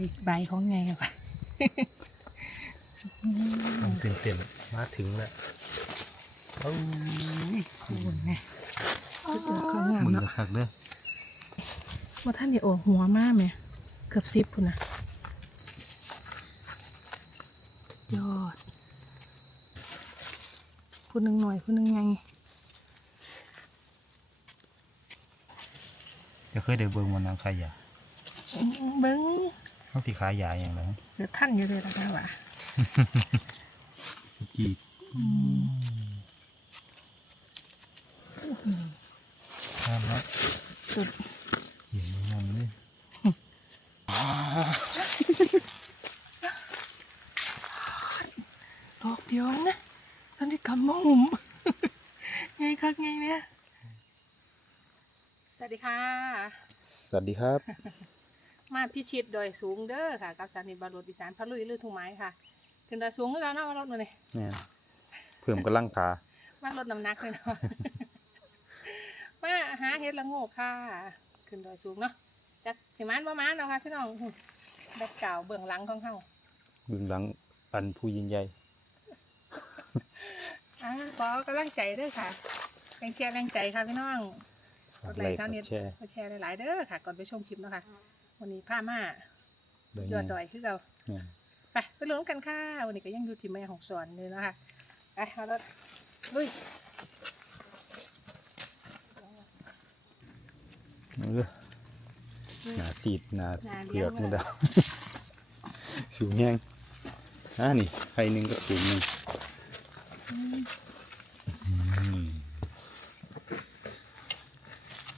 อีกใบของไงกับมันตื่นเต้นมาถึงแล้วเอ้ยคุณไงคือเจอเขางามมึงเนาะก็คักเด้อว่าท่านนี่โอนหัวมากไหมเกือบซิบพุ่นนะยอดผู้หนึ่งหน่อยผู้หนึ่งไงจะเคยได้เบิ่งมันนางขายยาอื้อเบิ้ง ต้องสิขายยาอย่างไรเดี๋ยวท่านอยู่เลยนะคะว่ะจีบข้ามแล้วสุดเห็นมันเลยดอกเดียวนะท่านที่กำมะหุ่มไงคักไงเนี่ย สวัสดีค่ะ สวัสดีครับ มาพิชิตโดยสูงเด้อค่ะ กับสถานีบรรลุดิสานพระลุยลือทุ่งไม้ค่ะ ขึ้นแต่สูงแล้วเนาะมารถมาเลยเนี่ยเพิ่มกำลังขามาลดน้ำหนักเลยเนาะมาหาเฮ็ดละโงกค่ะ ขึ้นโดยสูงเนาะจักสิมานประมาณเนาะค่ะพี่น้องหุ่นแบกเก่าวเบื้องหลังของเฮาเบื้องหลังอันผู้ยิ่งใหญ่อ่าขอกำลังใจเด้อค่ะแรงเชียร์แรงใจค่ะพี่น้องกดไลค์กดแชร์กดแชร์หลายๆเด้อค่ะ ก่อนไปชมคลิปเนาะค่ะ วันนี้ผ้ามาได้ยอดไงดอยคือเราเนี่ยไปไปลุ้นกันค่ะวันนี้ก็ยังอยู่ที่แม่ของสอนเลยนะคะไปเอารถลุยเอาเลยหนาสีดหนาหน้าเปเลี้ลืยองกมานี่แล้ดาวสูงแห้งอ่านี่ไข่หนึ่งกับสูงหนึ่งอืมอืม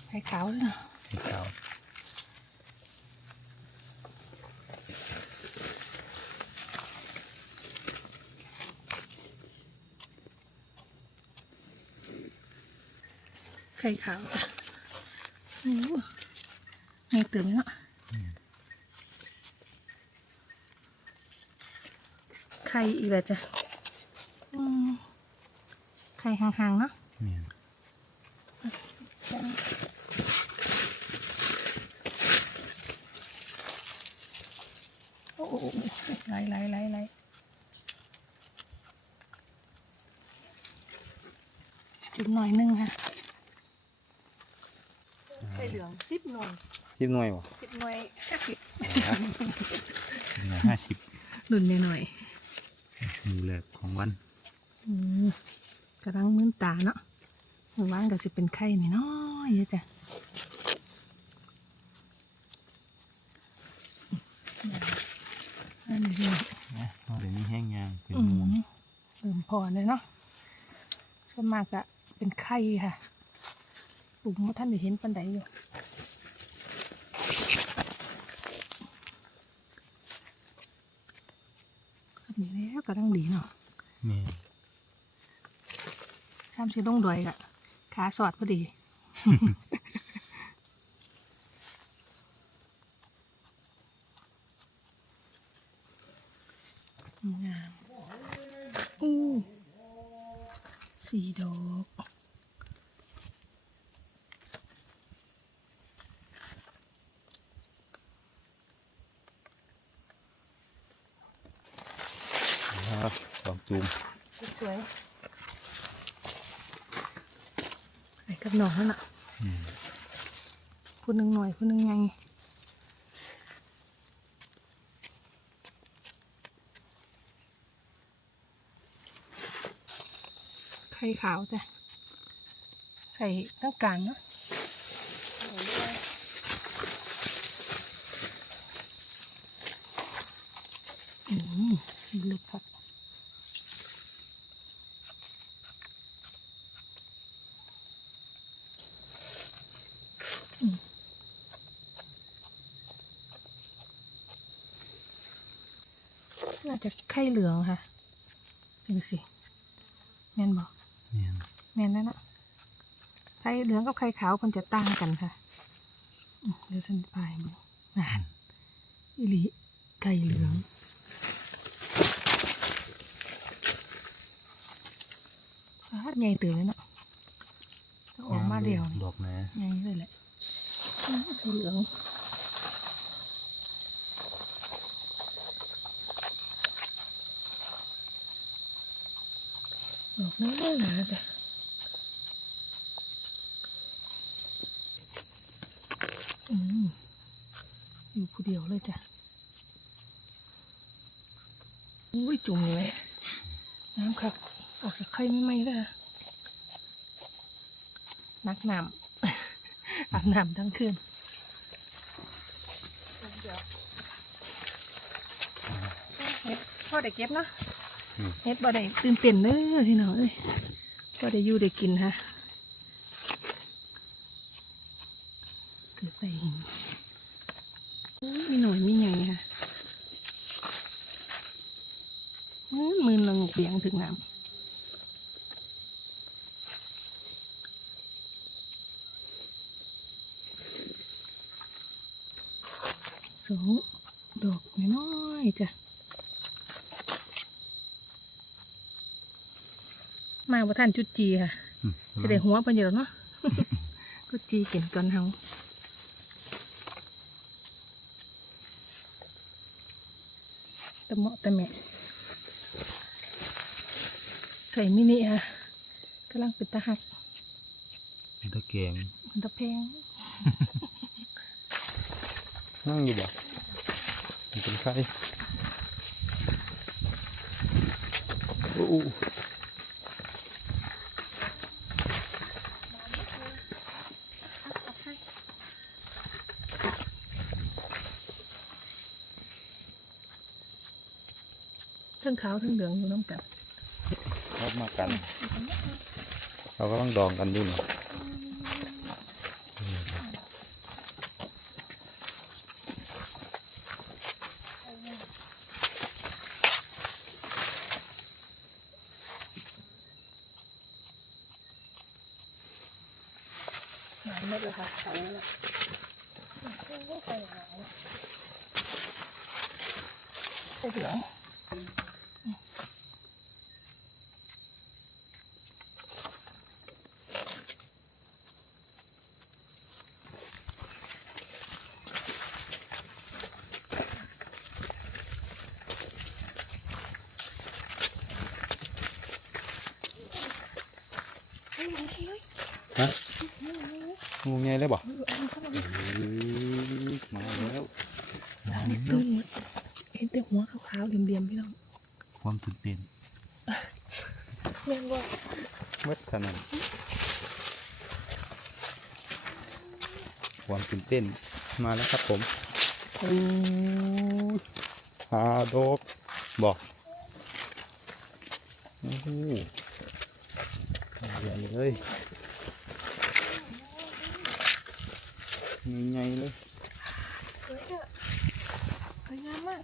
ไข่ขาวเลยเนาะไข่ขาว ไข่ขาวจ้ะโอ้ไงเตื่นเนาะไข่อีกแล้วจ้ะอืมไข่ห่างๆเนาะเนี่ยโอ้โหไหลไหลไหลไหลจุดหน่อยหนึงค่ะไข่เหลือง สิบหน่วยยิบหน่อยวะสิบหน่วยห้าสิบห้าสิบหลุ่นหน่อยมือแรกของวันๆอืมกระดังมืนตาเนาะหรือว่างก็จะเป็นไข่น้อยๆเยอะจ้ะอันนี้นะเอาเดี๋ยวนี้แห้งยางเป็นอืม่วงมเริ่มพอเลยเนาะส่วนมากจะเป็นไข่ค่ะปลูกว่าท่านได้เห็นปันไดอยู่แบบนี้แล้วก็ต้อง ดีเนาะนี่ช้ำชิลงดอยกะขาสอดพอดี งามอู้สีดอก ครับ สองจูมสวยไอ้กับหนองนั่นน่ะอืมผู้หนึ่งหน่อยผู้หนึ่งไงไข่ขาวจ้ะใส่ตั้งกลางเนาะอืมลึกครับ น่า จะไข่เหลืองค่ะดูสิแม่นบอกเนี่ยแม่นแล้วนะไข่เหลืองกับไข่ขาวมันจะต่างกันค่ะอืมเดี๋ยวฉันพายมึงอ่านอิลิไก่เหลืองฟาดใหญ่ตื่นเลยเนาะถ้าออกมาเดียวนี่ดอกนะใหญ่เลยแหละอืมไข่เหลือง อกน้อยหนาจ้ะอืมอยู่ผู้เดียวเลยจ้ะอุ้ยจุ่มเลยน้ำครับ ออกจากไข่ไม่ไหมเลยนักน้ำอาบน้ำทั้งคืนเดี๋ยวเฮ็ดพ่อได้เก็บเนาะอืม เฮ็ดบ่ได้ตื่นเต้นเด้อพี่น้องเอ้ยบ่ได้อยู่ได้กินฮะเกิดไปหินอุ้ยมีหน่อยมีใหญ่ค่ะอื้อมือละงกเบียงถึงน้ำสองดอกน้อยๆจ้ะ มาบ่ท่านจุดจีค่ะอืมจะได้หัวเพิ่นอยู่แล้วเนาะจุดจีเก็บก่อนเฮาตะเหมาะตะแม่ใส่มินิค่ะกำลังเป็นตะหักตะแกงมันตะแพงนั่งอยู่บ่มันเป็นไข่โอ้ ทั้งขาวทั้งเหลืองอยู่น้ำกันรอบมากัน เราก็ต้องดองกันด้วยนี่หายหมดเลยค่ะใส่แล้วใส่หายใส่เหลือง งูไงเลยบ่มาแล้วนี่เห็นแต่หัวขาวๆเหลี่ยมๆพี่น้อง ความตื่นเต้นแม่นว่เมื่อขนาดความตื่นเต้นมาแล้วครับผมอู้หาดอกโอ้โหใหญ่เลย ใหญ่ๆเลยสวยอะสวยงามมาก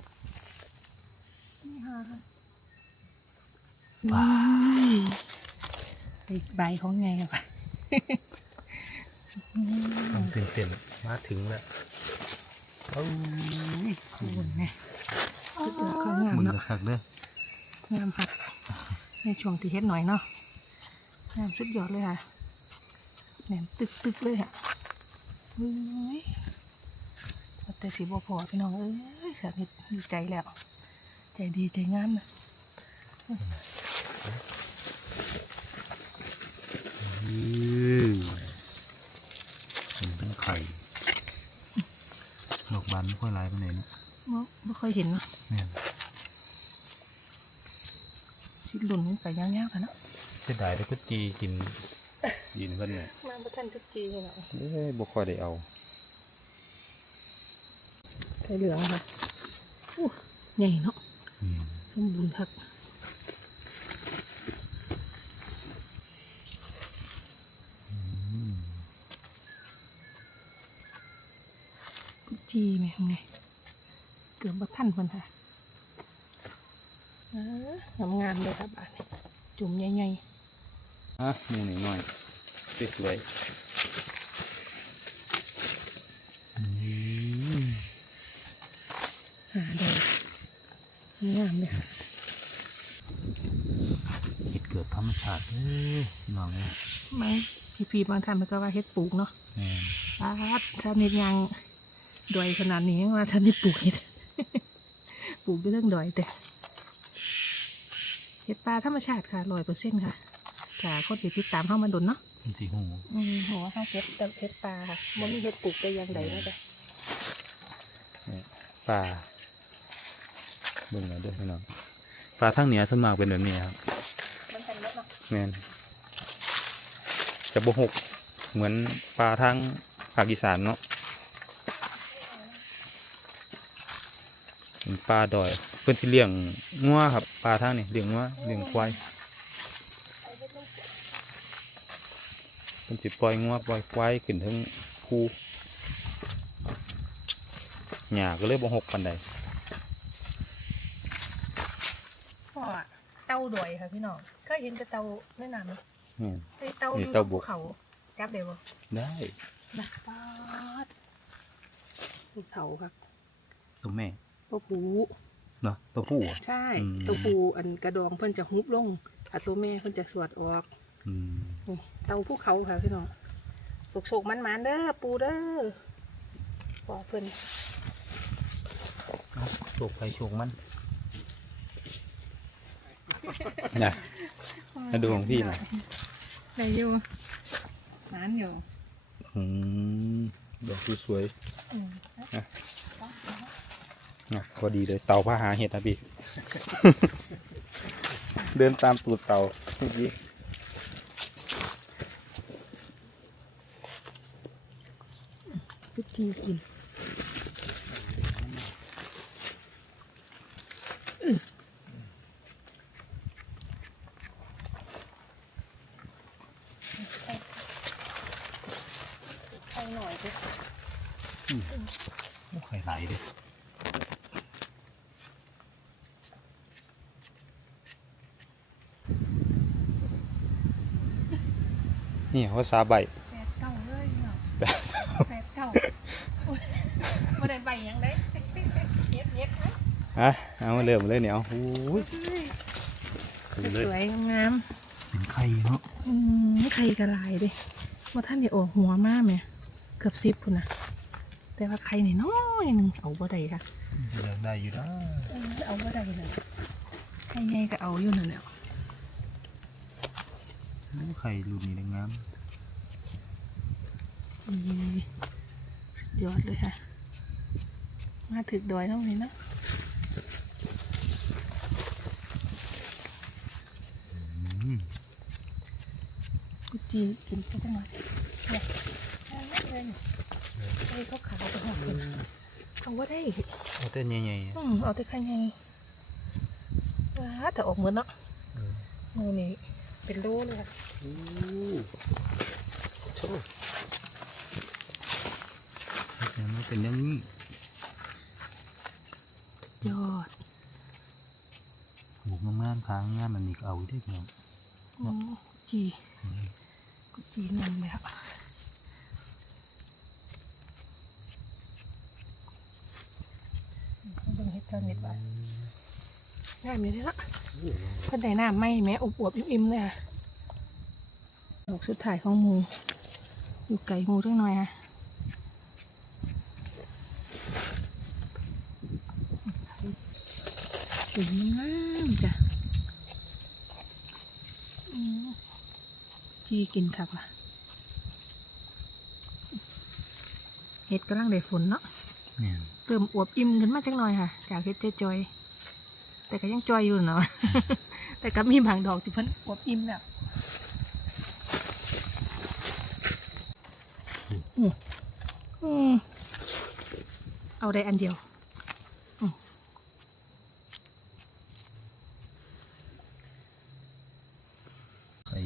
นี่ค่ะว้ายอีกใบของไงครับความตื่นเต้นมาถึงแล้วเอ้ยขอบคุณไงสุดยอดของงามมึงเนาะกระคักเด้องามค่ะในช่วงที่เฮ็ดหน่อยเนาะงามสุดยอดเลยค่ะแหนมตึกตึกๆเลยค่ะเฮ้ยว่า แต่สีบ่พอพี่น้องเอ้ยสาธิตดีใจแล้ว ใจดีใจงามนะอือเห็นทั้งไข่ดอกบานไม่ค่อยลายไปไหนใดเนาะบ่บ่ค่อยเห็นเนาะแม่นสิหลุนมันไปยาวๆกันเนาะเสียดายแล้วก็จีกิน ยินเพิ่นเนี่ยมาบ่ทันทุกทีเนาะเอ้ยบ่ค่อยได้เอาไข่เหลืองค่ะอู้ใหญ่เนาะอืมสมบูรณ์ครับกุจีไหมข้างในเกือบบัทันคนค่ะเอองามๆเลยครับบ้านนี้จุ่มใหญ่อะมีหน่อยหน่อย สวยๆอืมๆหาได้งามเลยค่ะเห็ดเกิดธรรมชาติเอ้ยพี่น้องเอ้ยไม่พี่ๆบางท่านมันก็ว่าเฮ็ดปลูกเนาะแม่นปาดชาวเน็ตยังดอยขนาดนี้ยังว่าชาวเน็ตปลูกเห็ดปลูกด้วยเรื่องดอยแต่เห็ดปลาธรรมชาติค่ะร้อยเปอร์เซ็นต์ค่ะค่ะคนติดติดตามเข้ามาดุนเนาะ เป็นสีหูอืมหัวข้าวเก็บแต่เห็ดปลาค่ะมันมีเห็ดปลูกแต่อยังใดแล้วจ้ะปลาเบิ่งเอาเด้วยพี่น้องปลาทั้งเหนือส่วนมากเป็นแบบนี้ครับมันเป็นเล็ดเนาะแมนจะบหกเหมือนปลาทางภาคอีสานเนาะเป็นปลาดอย เพื่อนสิเลี้ยงงัวครับปลาทางนี่เลี้ยงงัวเลี้ยงควาย เพื่อนสิปล่อยงัวปล่อยควายขึ้นทั้งคูหญ้าก็เลยบ่หกปันใดพ่อเต้าดอยค่ะพี่น้องเคยเห็นแต่เต้าแม่น้ำไหมแม่นไอ้เต้าอนี่ยู่เต้าบนบุภูกเขาจับได้บ่ได้นะปาดภูเขาค่ะตัวแม่ตัวปูเนาะตัวผู้อะ ใช่อืม ตัวปูอันกระดองเพิ่นจะฮุบลงอะตัวแม่เพิ่นจะสวดออกอืม นี่เต้าภูเขาค่ะพี่น้องโศกๆมันๆเด้อปูเด้อบอกเพิ่นเอาโฉกไปโฉกมันนะมาดูของพี่หน่อยได้อยู่หมานอยู่อืมดอกสวยอืมๆนะพอดีเลยเต่าพาหาเห็ดนะพี่ เดินตามตูดเต่าเมื่อกี้ ทุกทีกินเอาหน่อยดิโอ้ไข่ไหลเลยนี่ภาษาใบ แปดเก้าเลยเนาะแปดเก้าโอ้ยบ่ได้ใบหยังได้เย็ดเย็ด ไหมฮะเอามาเริ่มเลยเนี่ยเอาโอ้ยดูเลยสวยๆงามเป็นไข่เนาะๆอืมไข่กระลายดิว่าท่านได้ออกหัวมากไหมเกือบสิบพุ่นนะแต่ว่าไข่นี่น้อยหนึงเอาบ่ได้ค่ะได้อยู่นะเออเอาบ่ได้เลยไข่ใหญ่ก็เอาอยู่นั่นแหละไข่รุ่นนี้เลยงามอืมสุดยอดเลยค่ะ มาถึกดอยแล้วนี่เนาะ กุจีกินไปจังหน่อยเนี่ยเอาเลยเนี่ยไอ้เขาขาวไปหอดเลยเอาว่าได้เอาแต่ใหญ่ๆอืมเอาแต่ไข่ใหญ่ว้าแต่ออกเหมือนเนาะมือนี่เป็นรูเลยค่ะโอ้โชว์แต่มันเป็นอย่างนี้ยอดหมูงามๆค้างงามมันมีก็เอาได้เพียงอืมกุจี กุจีนั่นเลยค่ะเบิ่งเฮ็ดเจ้าเน็ตไว้งามอยู่เลยละเพิ่นได้น้ำไหมแม่อบอวบอิ่มๆเลยค่ะดอกสุดท้ายของหมู อยู่ไก่หมูจังหน่อยค่ะสวยงามจ้ะอืม จีกินคักว่ะเห็ดกำลังได้ฝนเนาะเนี่ยเติมอวบอิ่มขึ้นมาจังหน่อยค่ะ จากเฮ็ดจอยๆแต่ก็ยังจอยอยู่เนาะแต่ก็มีบางดอกที่เพิ่นอวบอิ่มแบบอืมอืมเอาได้อันเดียว ไข่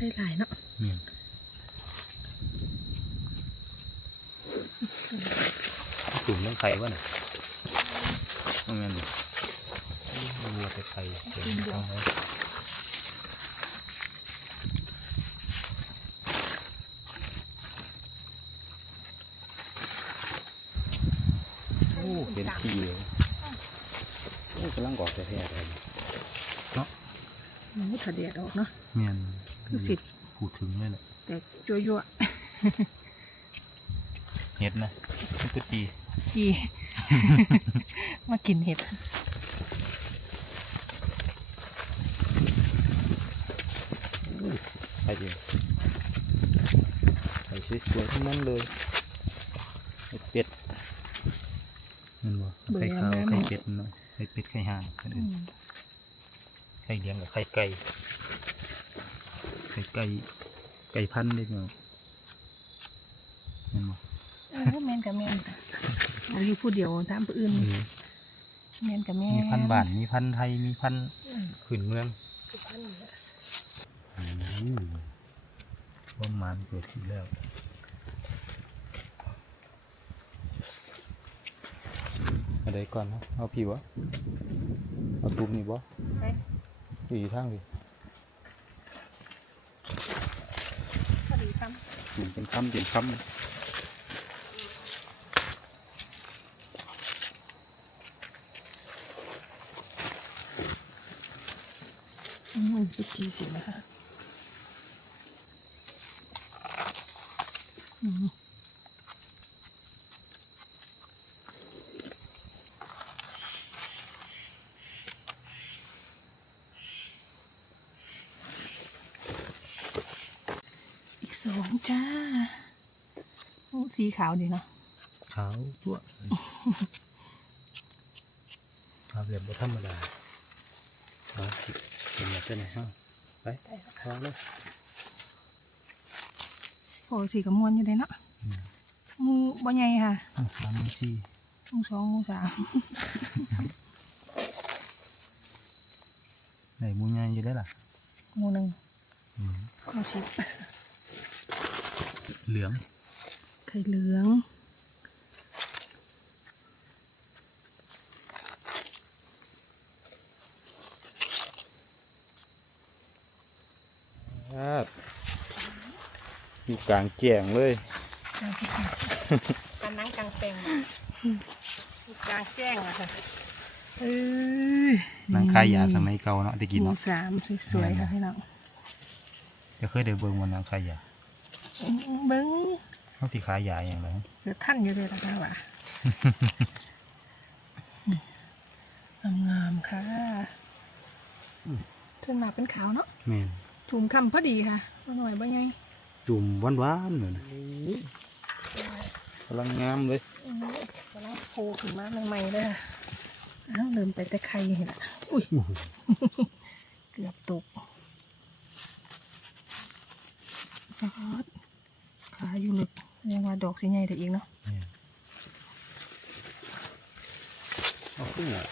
ไข่หลายเนาะเนี่ยตุ่มเรื่องไข่วะเนี่ยต้องงั้นดิวัวแต่ไข่เดี๋ยวมันต้องไว้โอ้เป็นทีเลยโอ้กำลังกอกแท้ๆเลยมันไม่ถอดแดดออกเนาะเมียน คือสิบผูดถึงเลยแหละแต่จั่วยั่วเห็ดนะนี่ก็จีจีมากินเห็ดไปเดียวไปสตัวทั้งนั้นเลยเป็ดมันบ่ไข่ขาวไข่เป็ดไข่เป็ดไข่ห่างไข่เลี้ยงกับไข่ไก่ ไข่ไก่ไก่พันธุ์เด้เนาะนั่นบ่เออแมนกับแมนเอาอยู่ผู้เดียวตามผู้อื่นอืมแมนกับแมนมีพันธุ์บ้านมีพันธุ์ไทยมีพันธุ์อืมขืนเมืองพันธุ์เนี่ยว่ามันเกิดขึ้นแล้วเอาได้ก่อนนะเอาผิวอะเอาตุ้มนี่บ่ไปอยู่ทางดิ พอดี ครับตุ้มเป็นคำเป็นคำอืมจุดจีสินะคะอืม อีกสองจ้าโอ้สีขาวดีเนาะขาวจั่วขาวแบบบ่ธรรมดาขาวสิเป็นแบบเป็นไงฮะไปพอเลยโอ้สีกระมวลอยู่เลยเนาะอืมหมูบ่ใหญ่ค่ะทั้งสามทั้งสี่หมูสองหมูสามไหนหมูใหญ่อยู่ได้อล่ะหมูหนึ่งอืมหมูสิบ เหลือง ไข่เหลือง อยู่กลางแจ้งเลยการนั่งกลางแปลงกลางแจ้งอะค่ะเอ้ยนางคายยาสมัยเก่าเนาะได้กินหมูเนาะสามสวยๆค่ะพี่น้องจะเคยได้เบิ่งวันนางคายยา เบิ้งเขาสิขายยาอย่างไรเดี๋ยวท่านอยู่เลยนะคะว่ะงามๆค่ะจนมาเป็นขาวเนาะแม่นถุงคำพอดีค่ะบ่หน่อยบ่ไงจุ่มหวานๆเหมือนกำลังงามเลยอืมกำลังโผล่ขึ้นมาใหม่ๆเลยค่ะอ้าวเริ่มไปแต่ไข่เห็นละอุ้ยเกือบตกฟอด ขาอยู่ลึกยังว่าดอกสิใหญ่แต่อีกเนาะเนี่ยเอาขึ้นอะ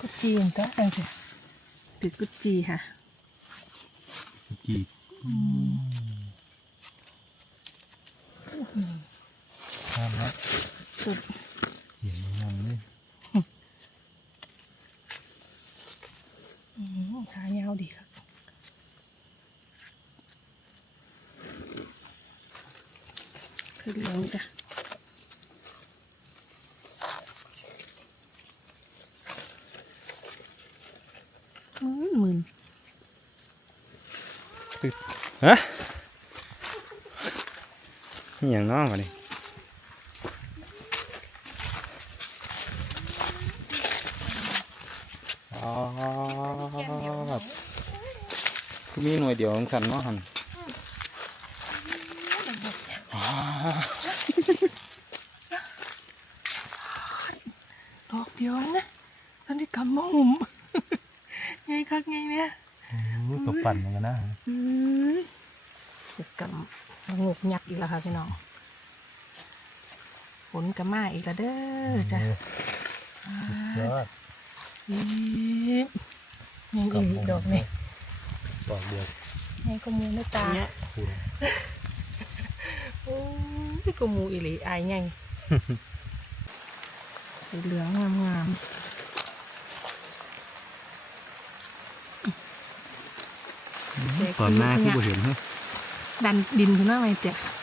กุดจีนตัวจังสิติดกุดจีค่ะจีบงามนะสุด เห็นมันงามเลย อืมขายาวดีค่ะคือเหลืองจ้ะหมื่นหมื่น ฮะนี่อย่างน้องกันนี่อ๋อคือมีหน่วยเดียวของฉันเนาะหันอ๋อ ดอกเดียวนะสันติกรรมมะหุ่ม ไงคักไงเนี่ย โอ้ตัวปั่นเหมือนกันนะ อืมสันติกรรมระงกยักษ์อีก แล้วค่ะพี่น้องฝนกระมาอีกแล้วเด้อจ้ะยอดนี่นี่อีกดอกนี่ดอกเดียวไงก็มูในตาคุณโอ้ยก็มูอีหลีอายไงสีเหลืองงามตอนหน้าคือบ่เห็นเหรอๆดันดินขึ้นมาไหมเจ๊เนี่ย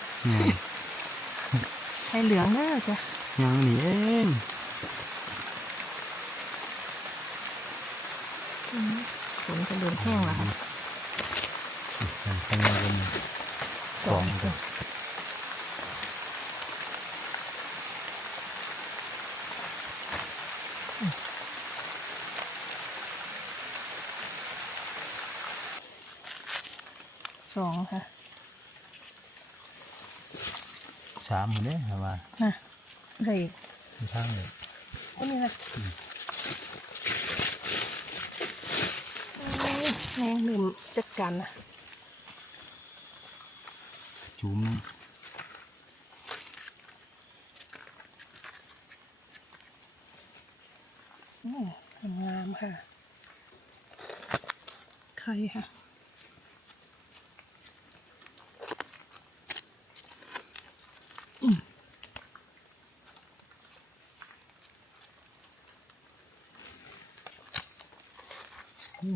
ไข่เหลืองเด้อจ้ะยังนี่เองอืมฝนจะเดินแห้งแล้วค่ะมันข้างในเป็นสองตัวสองค่ะามหมดเลยครับว่านะใส่อีกมีทางเลยอันนี้นะอืมโอ้ยแม่งลืมจัดการนะจุ่มนึงอืมงามค่ะไข่ค่ะ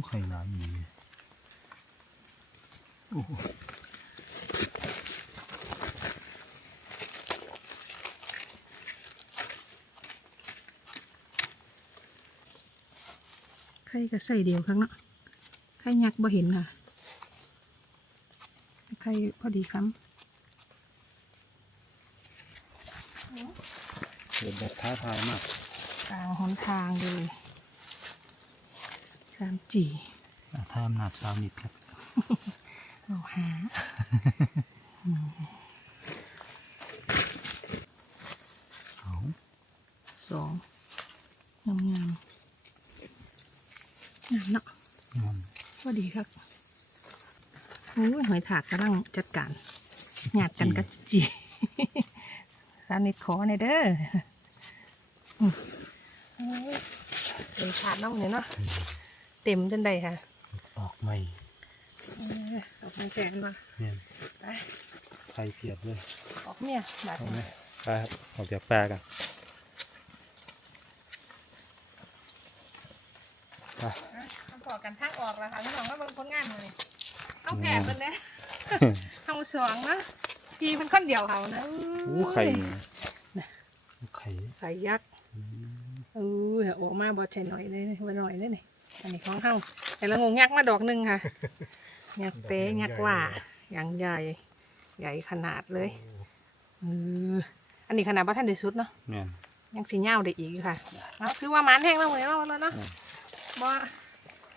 ไข่หลายอยู่เลยโอ้โหไข่ก็ใส่เดียวครั้งเนาะไข่ยักษ์บ่เห็นค่ะไข่พอดีคเด็ดแบบท้าทายมากำกลางหนทางเลย สามจีอะถ้าอำนาจสาวนิดครับเราหาเอาสองงามงามงามเนาะงามพอดีครับโอ้ยหอยถากกำลังจัดการหยาดกันกับจีสามนิดขอในอยเด้ออืมโอ้ยเป็นถาดน้องเนี่ยเนาะ เต็มจนได้ค่ะ ออกใหม่เออออกมาแจกมาเนี่ยไปไข่เพียบเลยออกเนี่ยบาดเอาไหมเนี่ยไปครับออกจากแปลกันไปคำพอกันทางออกแล้วค่ะพี่น้องก็เบิ่งผลงานมาเลยเอาแผลเป็นเนี่ยเอาสองนะพีมันคนเดียวเขานะโอ้ไข่น่ะไข่ไข่ยักษ์อืมเออออกมาบอใช่หน่อยเลยว่าหน่อยเลยนี่ อันนี้ของเฮาแต่ละงงยักษ์มาดอกหนึ่งค่ะยักษ์เป๊ะยักษ์ว่าอย่างใหญ่ ใหญ่ขนาดเลยเอออันนี้ขนาดว่าท่านได้สุดเนาะเนี่ยยังสีเงาได้อีกอยู่ค่ะเอาคือว่ามันแห้งแล้วเลยเนาะแล้วเนาะอืมบ่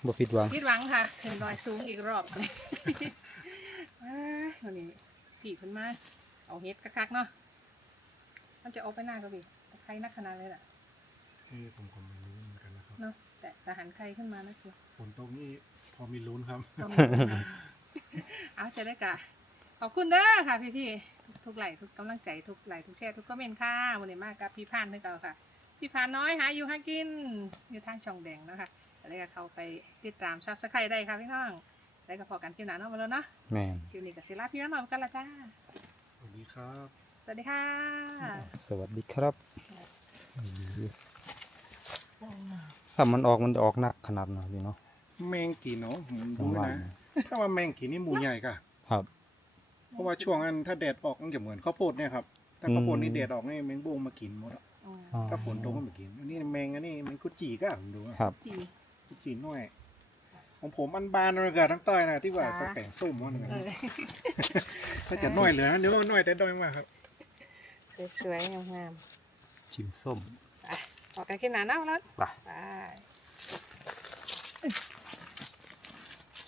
บ่ผิดหวังคิดหวังค่ะถึงดอยสูงอีกรอบเลยเอ้ยวันนี้ผีขึ้นมา เอาเฮ็ดคักๆเนาะมันจะออกไปหน้าก็บีใครนักขนาดเลยล่ะเออผมก็ไม่รู้เหมือนกัน นะครับเนาะแต่ทหารใครขึ้นมานะคือฝนตกนี่พอมีลุ้นครับ ต้องเอาจะได้กะขอบคุณเด้อค่ะ พี่ๆทุกไหลค์ทุกกำลังใจทุกไหลค์ทุกแชร์ทุกคอมเมนต์ค่ะวันนี้มากกับพี่พานด้วยกันค่ะ พี่พานน้อยหาอยู่หากินอยู่ทางช่องแดงนะคะแล้วก็เข้าไปติดตามซับสไครต์ได้ค่ะพี่น้องแล้วก็พอกันที่หนาเนาะมาแล้วเนาะแม่นคลิวนี้กับศิลาพี่น้องกันละจ้า สวัสดีครับ สวัสดีค่ะสวัสดีครับ ถ้ามันออกมันจะออกหนักขนาดไหนพี่เนาะแมงกี่เนาะผมจัดูงหวะนะถ้าว่าแมงกี่นี่หมูใหญ่ก่ะครับ เพราะว่าช่วงนั้นถ้าแดดออกมันจะเหมือนข้าวโพดเนี่ยครับถ้าข้าวโพดนี่แดดออกนี่แมงบุ้งมากินหมดอะอืมอ๋อถ้าฝนตกก็มากินอันนี้แมงอันนี้แมงกุจีก็ผมดูอะครับจีกุจีน้อยของผมอันบานเลยกันทั้งใต้นะที่ว่าจ้าก็แป่งส้มว่านะเออถ้าจะน้อยเหลือนะเดี๋ยวว่าน้อยแต่ด้อยมากครับสวยๆงามชิมส้มๆไป พอกันที่หนาเนาะแล้วไปไป